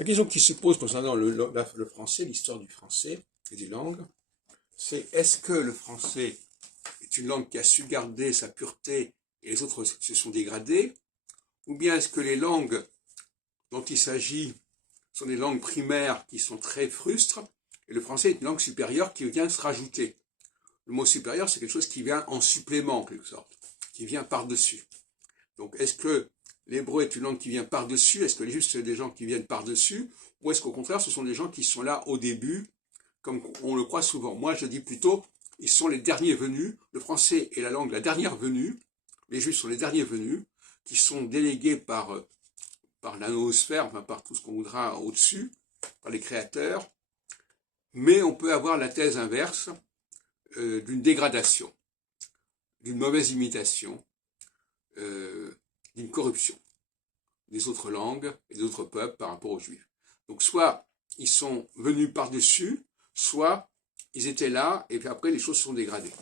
La question qui se pose concernant le français, l'histoire du français et des langues, c'est est-ce que le français est une langue qui a su garder sa pureté et les autres se sont dégradées, ou bien est-ce que les langues dont il s'agit sont des langues primaires qui sont très frustres, et le français est une langue supérieure qui vient se rajouter. Le mot supérieur, c'est quelque chose qui vient en supplément, en quelque sorte, qui vient par-dessus. Donc, est-ce que l'hébreu est une langue qui vient par-dessus? Est-ce que les juifs, c'est des gens qui viennent par-dessus? Ou est-ce qu'au contraire, ce sont des gens qui sont là au début, comme on le croit souvent? Moi, je dis plutôt, ils sont les derniers venus. Le français est la langue la dernière venue. Les juifs sont les derniers venus, qui sont délégués par la noosphère, enfin par tout ce qu'on voudra au-dessus, par les créateurs. Mais on peut avoir la thèse inverse d'une dégradation, d'une mauvaise imitation, d'une corruption des autres langues et des autres peuples par rapport aux juifs. Donc soit ils sont venus par-dessus, soit ils étaient là et puis après les choses sont dégradées.